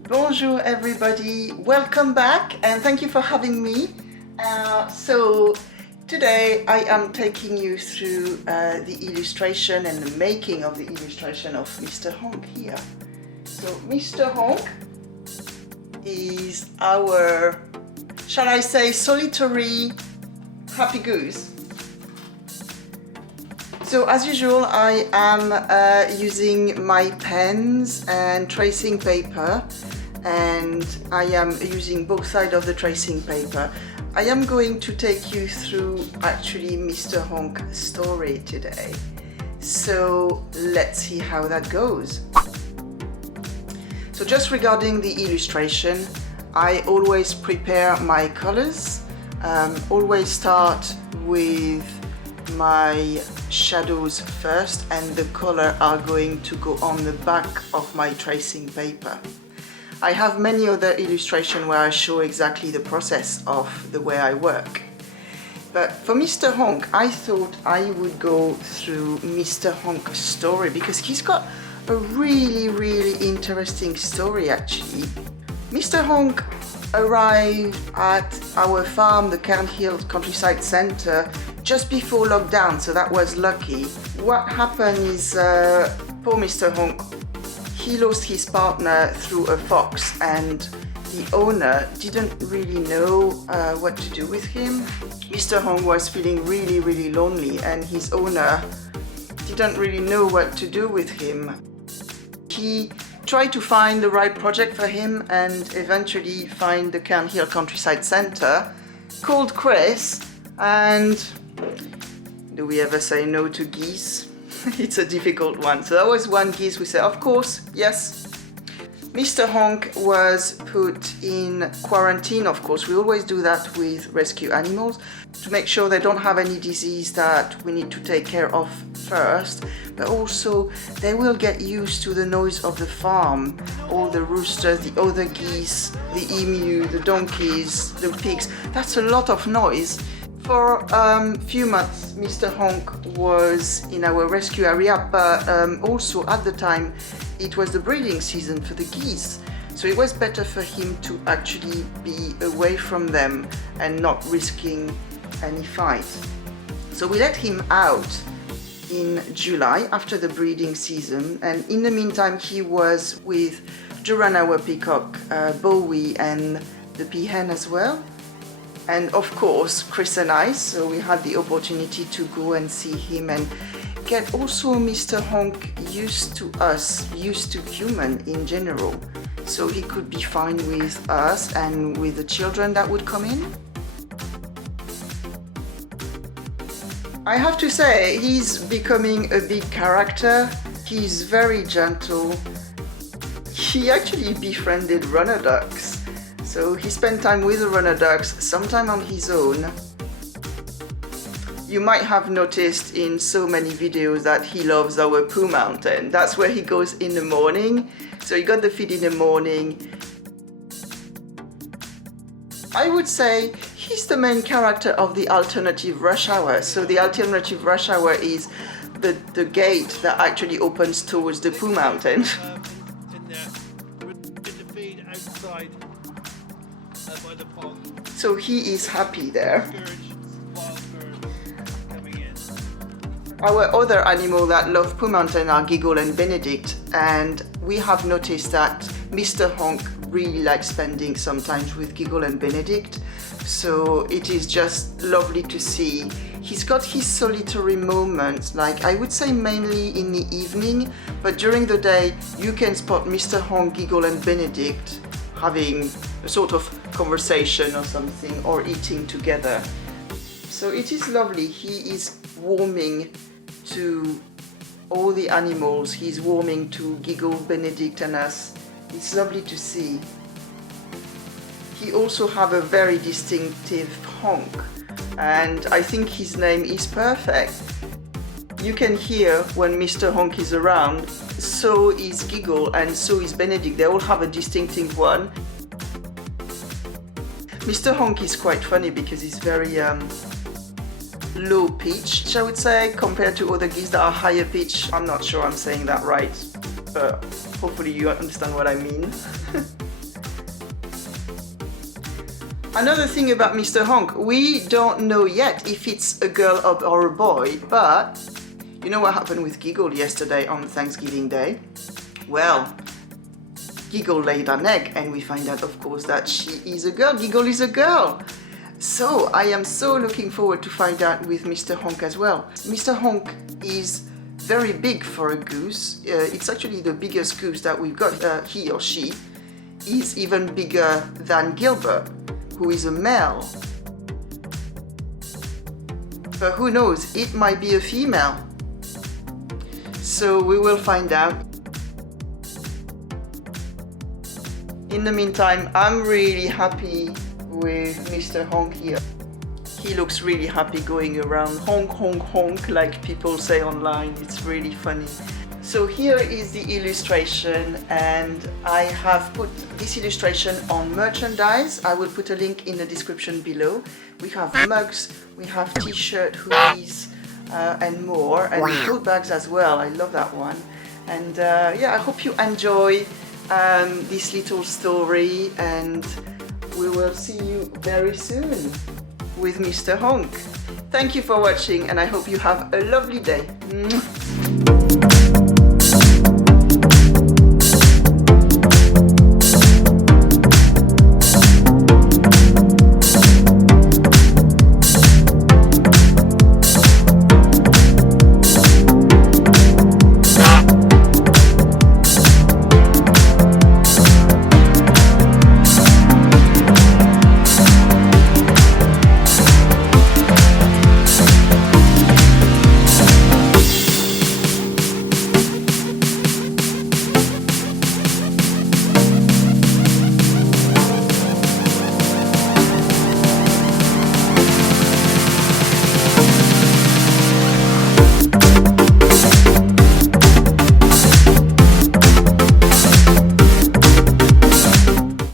Bonjour everybody, welcome back and thank you for having me. So today I am taking you through the illustration and the making of the illustration of Mr. Honk here. So Mr. Honk is our, shall I say, solitary happy goose. So as usual I am using my pens and tracing paper, and I am using both sides of the tracing paper. I am going to take you through actually Mr. Honk's story today. So let's see how that goes. So just regarding the illustration, I always prepare my colors, always start with my shadows first, and the color are going to go on the back of my tracing paper. I have many other illustrations where I show exactly the process of the way I work. But for Mr. Honk, I thought I would go through Mr. Honk's story because he's got a really interesting story actually. Mr. Honk arrived at our farm, the Cairnhill Countryside Centre, just before lockdown, so that was lucky. What happened is poor Mr. Honk, he lost his partner through a fox, and the owner didn't really know what to do with him. Mr. Honk was feeling really lonely, and his owner didn't really know what to do with him. He tried to find the right project for him and eventually find the Cairnhill Countryside Centre, called Chris, and do we ever say no to geese? It's a difficult one. So that was one geese we said, of course, yes. Mr. Honk was put in quarantine, of course. We always do that with rescue animals to make sure they don't have any disease that we need to take care of first, but also they will get used to the noise of the farm, all the roosters, the other geese, the emu, the donkeys, the pigs. That's a lot of noise. For a few months, Mr. Honk was in our rescue area, but also at the time it was the breeding season for the geese. So it was better for him to actually be away from them and not risking any fight. So we let him out in July after the breeding season, and in the meantime he was with Duran, our peacock, Bowie, and the peahen as well. And of course Chris and I, so we had the opportunity to go and see him and get also Mr. Honk used to us, used to human in general, so he could be fine with us and with the children that would come in. I have to say he's becoming a big character. He's very gentle. He actually befriended runner ducks. So he spent time with the runner ducks, sometime on his own. You might have noticed in so many videos that he loves our Pooh Mountain. That's where he goes in the morning. So he got the feed in the morning. I would say he's the main character of the alternative rush hour. So the alternative rush hour is the gate that actually opens towards the Pooh Mountain. So he is happy there. Our other animal that love Pooh Mountain are Giggle and Benedict, and we have noticed that Mr. Honk really likes spending some time with Giggle and Benedict, so it is just lovely to see. He's got his solitary moments, like I would say mainly in the evening, but during the day you can spot Mr. Honk, Giggle and Benedict having a sort of conversation or something, or eating together. So it is lovely. He is warming to all the animals. He's warming to Giggle, Benedict and us. It's lovely to see. He also have a very distinctive honk, and I think his name is perfect. You can hear when Mr. Honk is around, so is Giggle and so is Benedict. They all have a distinctive one. Mr. Honk is quite funny because he's very low pitch, I would say, compared to other geese that are higher pitch. I'm not sure I'm saying that right, but Hopefully you understand what I mean. Another thing about Mr. Honk, we don't know yet if it's a girl or a boy, but you know what happened with Giggle yesterday on Thanksgiving Day? Well, Giggle laid an egg and we find out, of course, that she is a girl. Giggle is a girl. So I am so looking forward to find out with Mr. Honk as well. Mr. Honk is very big for a goose. It's actually the biggest goose that we've got. He or she is even bigger than Gilbert, who is a male. But who knows, it might be a female. So we will find out. In the meantime, I'm really happy with Mr. Honk here. He looks really happy going around, honk, honk, honk, like people say online. It's really funny. So here is the illustration, and I have put this illustration on merchandise. I will put a link in the description below. We have mugs, we have t-shirt, hoodies, and more, and tote bags as well. I love that one. And yeah, I hope you enjoy this little story, and we will see you very soon with Mr. Honk. Thank you for watching, and I hope you have a lovely day.